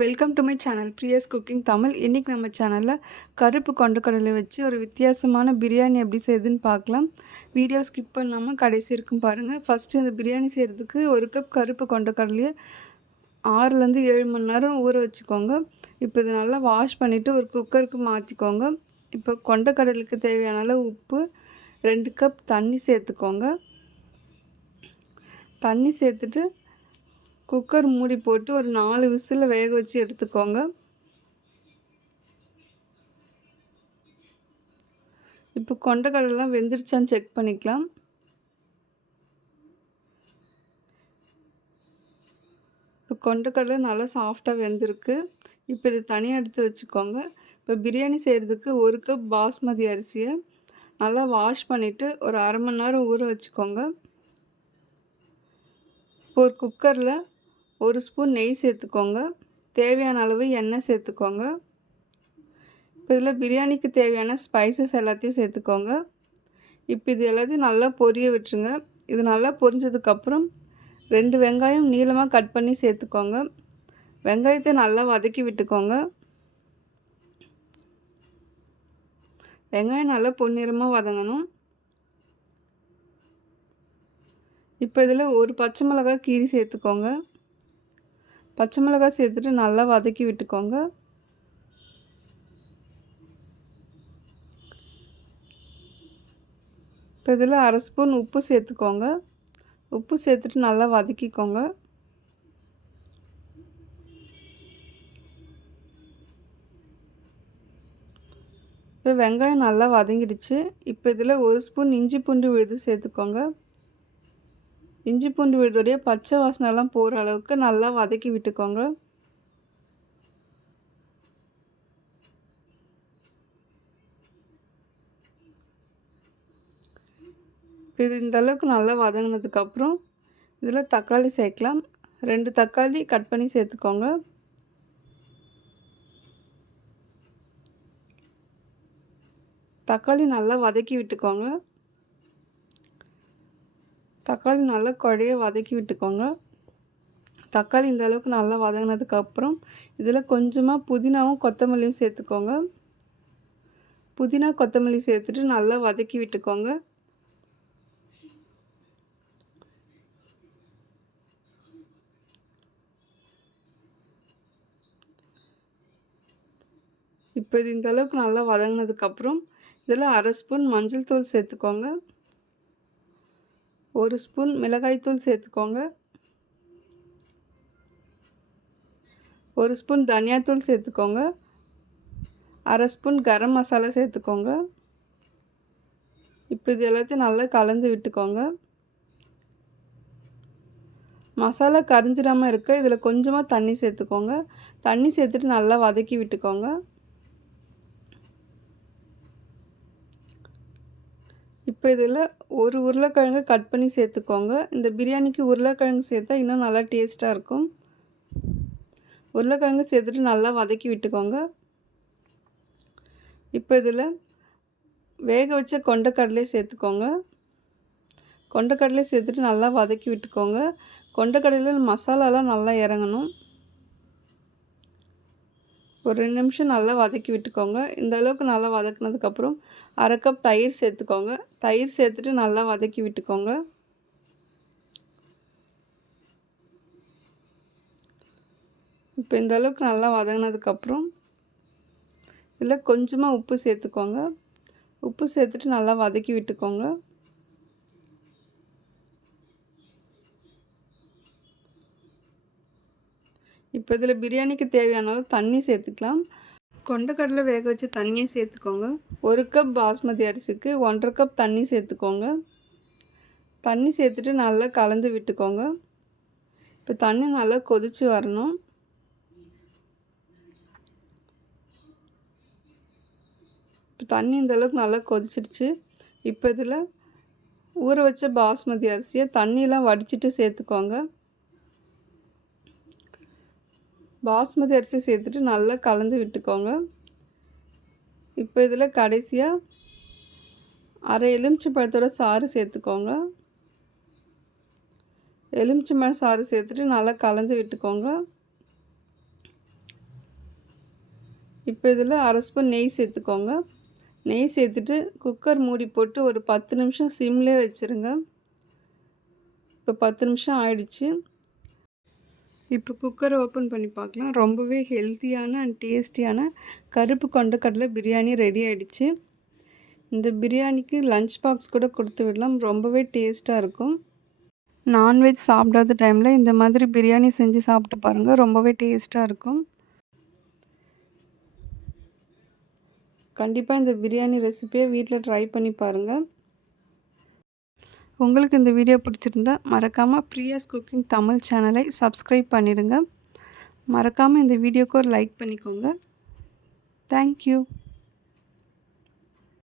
Welcome to my channel Priya's cooking Tamil. இன்றைக்கி நம்ம சேனலில் கருப்பு கொண்டக்கடலை வச்சு ஒரு வித்தியாசமான பிரியாணி எப்படி செய்யுதுன்னு பார்க்கலாம். வீடியோ ஸ்கிப் பண்ணாமல் கடைசி இருக்கும் பாருங்கள். ஃபஸ்ட்டு இந்த பிரியாணி செய்கிறதுக்கு ஒரு கப் கருப்பு கொண்டக்கடலையை 6லேருந்து 7 மணி நேரம் ஊற வச்சுக்கோங்க. இப்போ இதை நல்லா வாஷ் பண்ணிவிட்டு ஒரு குக்கருக்கு மாற்றிக்கோங்க. இப்போ கொண்டக்கடலுக்கு தேவையான அளவு உப்பு, 2 கப் தண்ணி சேர்த்துக்கோங்க. தண்ணி சேர்த்துட்டு குக்கர் மூடி போட்டு ஒரு 4 விசில் வேக வச்சு எடுத்துக்கோங்க. இப்போ கொண்டக்கடலைலாம் வெந்துருச்சான்னு செக் பண்ணிக்கலாம். இப்போ கொண்டக்கடலை நல்லா சாஃப்டாக வெந்திருக்கு. இப்போ இது தனியாக எடுத்து வச்சுக்கோங்க. இப்போ பிரியாணி செய்கிறதுக்கு 1 கப் பாஸ்மதி அரிசியை நல்லா வாஷ் பண்ணிவிட்டு ஒரு அரை மணி நேரம் ஊற வச்சுக்கோங்க. இப்போ ஒரு குக்கரில் 1 ஸ்பூன் நெய் சேர்த்துக்கோங்க. தேவையான அளவு எண்ணெய் சேர்த்துக்கோங்க. இப்போ இதில் பிரியாணிக்கு தேவையான ஸ்பைசஸ் எல்லாத்தையும் சேர்த்துக்கோங்க. இப்போ இது எல்லாத்தையும் நல்லா பொரிய விட்டுருங்க. இது நல்லா பொரிஞ்சதுக்கப்புறம் 2 வெங்காயம் நீளமாக கட் பண்ணி சேர்த்துக்கோங்க. வெங்காயத்தை நல்லா வதக்கி விட்டுக்கோங்க. வெங்காயம் நல்லா பொன்னிறமாக வதங்கணும். இப்போ இதில் ஒரு பச்சை மிளகாய் கீரி சேர்த்துக்கோங்க. பச்சை மிளகாய் சேர்த்துட்டு நல்லா வதக்கி விட்டுக்கோங்க. இப்போ இதில் அரை ஸ்பூன் உப்பு சேர்த்துக்கோங்க. உப்பு சேர்த்துட்டு நல்லா வதக்கிக்கோங்க. இப்போ வெங்காயம் நல்லா வதங்கிடுச்சு. இப்போ இதில் 1 ஸ்பூன் இஞ்சி பூண்டு விழுது சேர்த்துக்கோங்க. இஞ்சி பூண்டு விழுதோடைய பச்சை வாசனைலாம் போகிற அளவுக்கு நல்லா வதக்கி விட்டுக்கோங்க. இது இந்த அளவுக்கு நல்லா வதங்கினதுக்கப்புறம் இதில் தக்காளி சேர்க்கலாம். 2 தக்காளி கட் பண்ணி சேர்த்துக்கோங்க. தக்காளி நல்லா வதக்கி விட்டுக்கோங்க. தக்காளி நல்லா குழைய வதக்கி விட்டுக்கோங்க. தக்காளி இந்த அளவுக்கு நல்லா வதங்கினதுக்கப்புறம் இதில் கொஞ்சமாக புதினாவும் கொத்தமல்லியும் சேர்த்துக்கோங்க. புதினா கொத்தமல்லி சேர்த்துட்டு நல்லா வதக்கி விட்டுக்கோங்க. இப்போ இது இந்த அளவுக்கு நல்லா வதங்கினதுக்கப்புறம் இதில் அரை ஸ்பூன் மஞ்சள் தூள் சேர்த்துக்கோங்க. 1 ஸ்பூன் மிளகாய்த்தூள் சேர்த்துக்கோங்க. 1 ஸ்பூன் தனியாத்தூள் சேர்த்துக்கோங்க. அரை ஸ்பூன் கரம் மசாலா சேர்த்துக்கோங்க. இப்போ இது எல்லாத்தையும் நல்லா கலந்து விட்டுக்கோங்க. மசாலா கரிஞ்சிடாமல் இருக்க இதில் கொஞ்சமாக தண்ணி சேர்த்துக்கோங்க. தண்ணி சேர்த்துட்டு நல்லா வதக்கி விட்டுக்கோங்க. இப்போ இதில் ஒரு உருளைக்கிழங்கு கட் பண்ணி சேர்த்துக்கோங்க. இந்த பிரியாணிக்கு உருளைக்கிழங்கு சேர்த்தா இன்னும் நல்லா டேஸ்ட்டாக இருக்கும். உருளைக்கிழங்கு சேர்த்துட்டு நல்லா வதக்கி விட்டுக்கோங்க. இப்போ இதில் வேக வச்ச கொண்டக்கடலை சேர்த்துக்கோங்க. கொண்டக்கடலை சேர்த்துட்டு நல்லா வதக்கி விட்டுக்கோங்க. கொண்டக்கடலையில் மசாலாலாம் நல்லா இறங்கணும். ஒரு 2 நிமிஷம் நல்லா வதக்கி விட்டுக்கோங்க. இந்த அளவுக்கு நல்லா வதக்குனதுக்கப்புறம் அரை கப் தயிர் சேர்த்துக்கோங்க. தயிர் சேர்த்துட்டு நல்லா வதக்கி விட்டுக்கோங்க. இப்போ இந்த அளவுக்கு நல்லா வதங்கினதுக்கப்புறம் இதில் கொஞ்சமாக உப்பு சேர்த்துக்கோங்க. உப்பு சேர்த்துட்டு நல்லா வதக்கி விட்டுக்கோங்க. இப்போ இதில் பிரியாணிக்கு தேவையான அளவு தண்ணி சேர்த்துக்கலாம். கொண்டக்கடலை வேக வச்சு தண்ணியை சேர்த்துக்கோங்க. 1 கப் பாஸ்மதி அரிசிக்கு 1½ கப் தண்ணி சேர்த்துக்கோங்க. தண்ணி சேர்த்துட்டு நல்லா கலந்து விட்டுக்கோங்க. இப்போ தண்ணி நல்லா கொதித்து வரணும். இப்போ தண்ணி இந்த அளவுக்கு நல்லா கொதிச்சிடுச்சு. இப்போ இதில் ஊற வச்ச பாஸ்மதி அரிசியை தண்ணியெலாம் வடிச்சிட்டு சேர்த்துக்கோங்க. பாஸ்மதி அரிசி சேர்த்துட்டு நல்லா கலந்து விட்டுக்கோங்க. இப்போ இதில் கடைசியாக அரை எலுமிச்சை பழத்தோட சாறு சேர்த்துக்கோங்க. எலுமிச்சம்பழம் சாறு சேர்த்துட்டு நல்லா கலந்து விட்டுக்கோங்க. இப்போ இதில் அரை ஸ்பூன் நெய் சேர்த்துக்கோங்க. நெய் சேர்த்துட்டு குக்கர் மூடி போட்டு ஒரு 10 நிமிஷம் சிம்லேயே வச்சுருங்க. இப்போ 10 நிமிஷம் ஆயிடுச்சு. இப்போ குக்கரை ஓப்பன் பண்ணி பார்க்கலாம். ரொம்பவே ஹெல்த்தியான அண்ட் டேஸ்டியான கருப்பு கொண்டக்கடலை பிரியாணி ரெடி ஆகிடுச்சு. இந்த பிரியாணிக்கு லஞ்ச் பாக்ஸ் கூட கொடுத்து விடலாம். ரொம்பவே டேஸ்ட்டாக இருக்கும். நான்வெஜ் சாப்பிடாத டைமில் இந்த மாதிரி பிரியாணி செஞ்சு சாப்பிட்டு பாருங்கள். ரொம்பவே டேஸ்ட்டாக இருக்கும். கண்டிப்பாக இந்த பிரியாணி ரெசிபியை வீட்டில் ட்ரை பண்ணி பாருங்கள். உங்களுக்கு இந்த வீடியோ பிடிச்சிருந்தா மறக்காமல் பிரியாஸ் குக்கிங் தமிழ் சேனலை சப்ஸ்கிரைப் பண்ணிடுங்க. மறக்காமல் இந்த வீடியோக்கு ஒரு லைக் பண்ணிக்கோங்க. தேங்க்யூ.